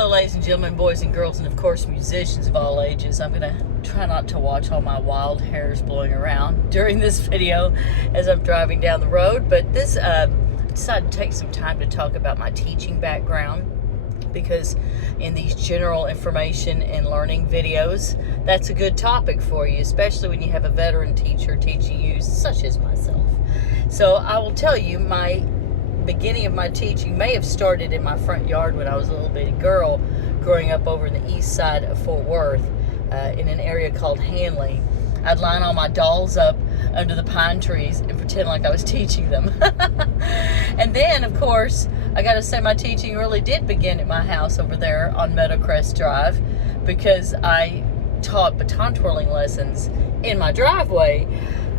Hello, ladies and gentlemen, boys and girls, and of course, musicians of all ages. I'm going to try not to watch all my wild hairs blowing around during this video as I'm driving down the road, but this decided to take some time to talk about my teaching background, because in these general information and learning videos, that's a good topic for you, especially when you have a veteran teacher teaching you, such as myself. So I will tell you, my beginning of my teaching may have started in my front yard when I was a little bitty girl growing up over in the east side of Fort Worth, in an area called Hanley. I'd line all my dolls up under the pine trees and pretend like I was teaching them. And then, of course, I gotta say my teaching really did begin at my house over there on Meadowcrest Drive, because I taught baton twirling lessons in my driveway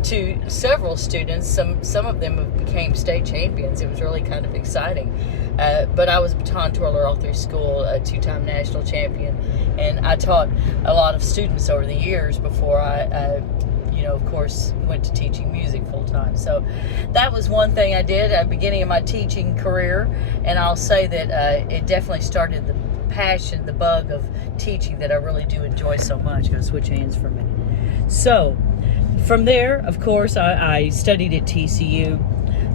to several students. Some of them became state champions. It was really kind of exciting. But I was a baton twirler all through school, a two-time national champion, and I taught a lot of students over the years before I of course, went to teaching music full-time. So that was one thing I did at the beginning of my teaching career, and I'll say that it definitely started the passion, the bug of teaching that I really do enjoy so much. I'm going to switch hands for a minute. So from there, of course, I studied at TCU,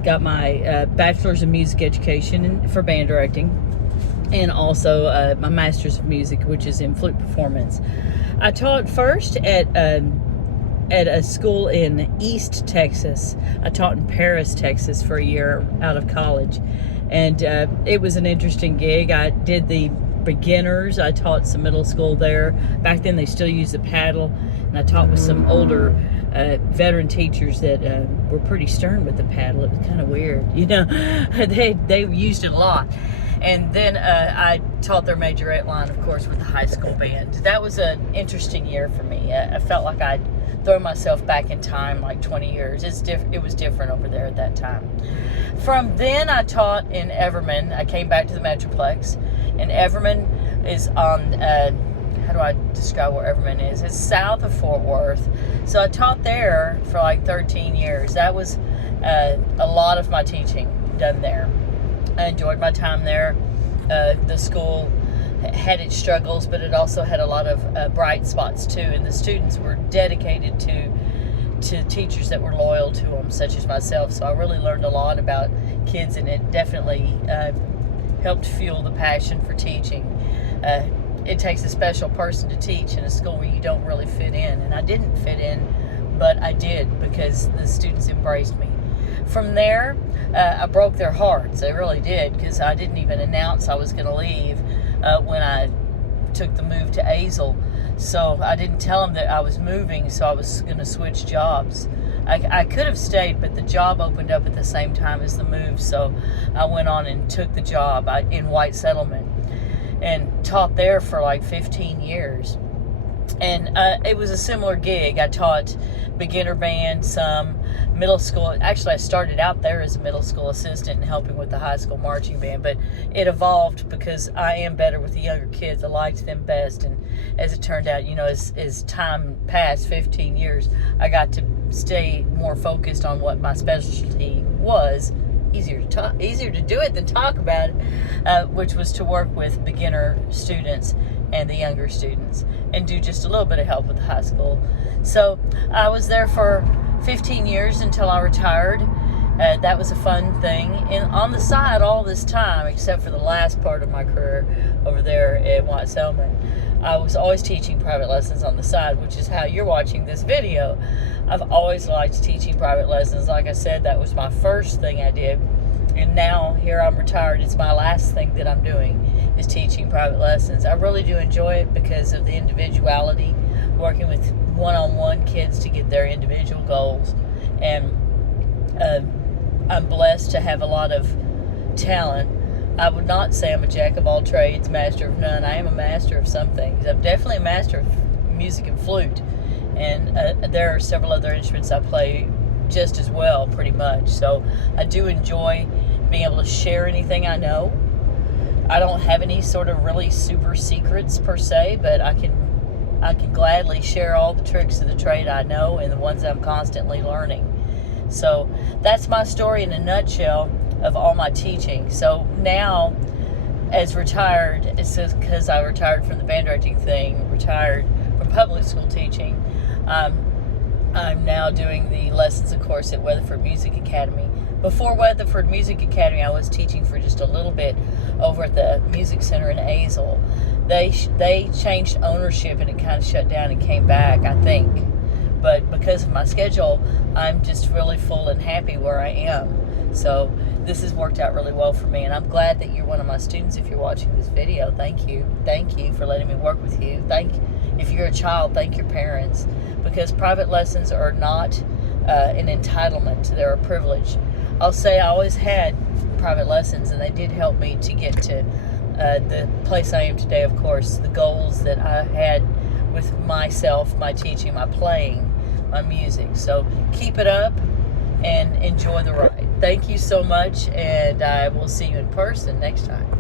got my bachelor's in music education for band directing, and also my master's of music, which is in flute performance. I taught first at a school in East Texas. I taught in Paris, Texas for a year out of college, and it was an interesting gig. I did the beginners. I taught some middle school there. Back then they still used the paddle, and I taught with some older veteran teachers that were pretty stern with the paddle. It was kind of weird, they used it a lot. And then I taught their majorette line, of course, with the high school band. That was an interesting year for me. I felt like I'd throw myself back in time like 20 years. It was different over there at that time. From then, I taught in Everman. I came back to the Metroplex, and Everman is on, how do I describe where Everman is? It's south of Fort Worth. So I taught there for like 13 years. That was a lot of my teaching done there. I enjoyed my time there. The school had its struggles, but it also had a lot of bright spots too, and the students were dedicated to teachers that were loyal to them, such as myself. So I really learned a lot about kids, and it definitely helped fuel the passion for teaching. It takes a special person to teach in a school where you don't really fit in, and I didn't fit in, but I did, because the students embraced me. From there, I broke their hearts. I really did, because I didn't even announce I was going to leave when I took the move to Azle. So I didn't tell them that I was moving, so I was going to switch jobs. I could have stayed, but the job opened up at the same time as the move, so I went on and took the job in White Settlement and taught there for like 15 years. And it was a similar gig. I taught beginner band, some middle school. Actually, I started out there as a middle school assistant and helping with the high school marching band, but it evolved because I am better with the younger kids. I liked them best, and as it turned out, as time passed, 15 years, I got to stay more focused on what my specialty was. Easier to do it than talk about it, which was to work with beginner students and the younger students, and do just a little bit of help with the high school. So I was there for 15 years until I retired. That was a fun thing. And on the side all this time, except for the last part of my career over there at White Settlement, I was always teaching private lessons on the side, which is how you're watching this video. I've always liked teaching private lessons. Like I said, that was my first thing I did. And now, here I'm retired, it's my last thing that I'm doing is teaching private lessons. I really do enjoy it because of the individuality, working with one-on-one kids to get their individual goals. And I'm blessed to have a lot of talent. I would not say I'm a jack of all trades, master of none. I am a master of some things. I'm definitely a master of music and flute. And there are several other instruments I play just as well, pretty much. So I do enjoy being able to share anything I know. I don't have any sort of really super secrets per se, but I can gladly share all the tricks of the trade I know and the ones I'm constantly learning. So that's my story in a nutshell of all my teaching. So now as retired, it's because I retired from the band directing thing, retired from public school teaching. I'm now doing the lessons, of course, at Weatherford Music Academy. Before Weatherford Music Academy, I was teaching for just a little bit over at the Music Center in Azle. They changed ownership and it kind of shut down and came back, I think. But because of my schedule, I'm just really full and happy where I am. So this has worked out really well for me, and I'm glad that you're one of my students. If you're watching this video, thank you for letting me work with you. If you're a child, thank your parents, because private lessons are not an entitlement, they're a privilege. I'll say I always had private lessons, and they did help me to get to the place I am today, of course, the goals that I had with myself, my teaching, my playing, my music. So keep it up and enjoy the ride. Thank you so much, and I will see you in person next time.